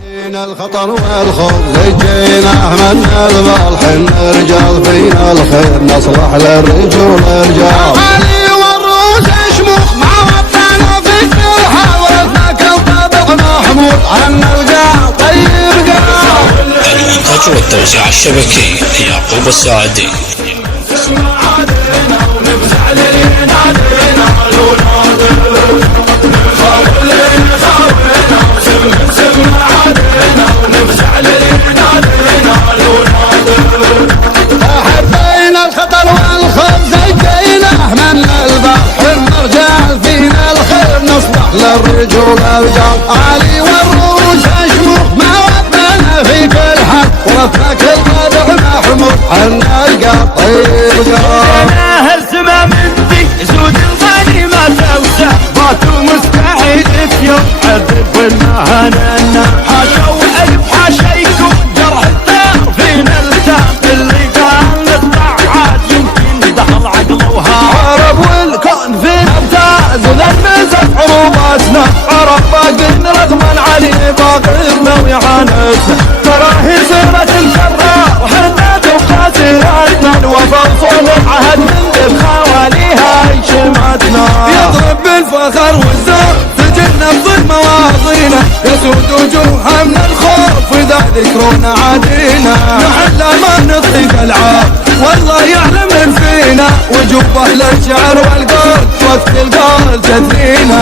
فينا الخطر والخوف لجينا من البال حنا رجال فينا الخير نصلح للرجول رجال علي والروس شموخ مع وطننا في كل حاولتنا كل طبع محمود عن القاع طيب قاع. الإنتاج والتوزيع الشبكي يعقوب السعدي. حبينا الخطر والخوف زيناه من البحر نرجع فينا الخير نصلح للرجول رجال علي والروس شموخ ما وطنا في كل حال ورثنا كل طبع محمود حنا القاع طيب قاع. السما منتي زود الغنيمة توسع فاتوا مستحيل في يوم عذب والمهننا حاشا وألف حاشيكم جرح الثار فينا التام اللي كان نطلع عاد يمكن دخل عقله وهار عرب والكون في ابتاز ولمزت عروباتنا عرب باقين رغما علي باقرنا ويعانتنا تراهي سيرة الكرار وحرمات وقاسراتنا الوفا وصول عهد من ذي خواليها شمعتنا يضرب بالفخر والزار سجلنا بظل مواضينا يسود وجوهها من الخوف واذا ذكرونا عادينا نحل ما نطيق العار والله يعلم من فينا وجوب اهل الشعر والقول وقت القول تدرينا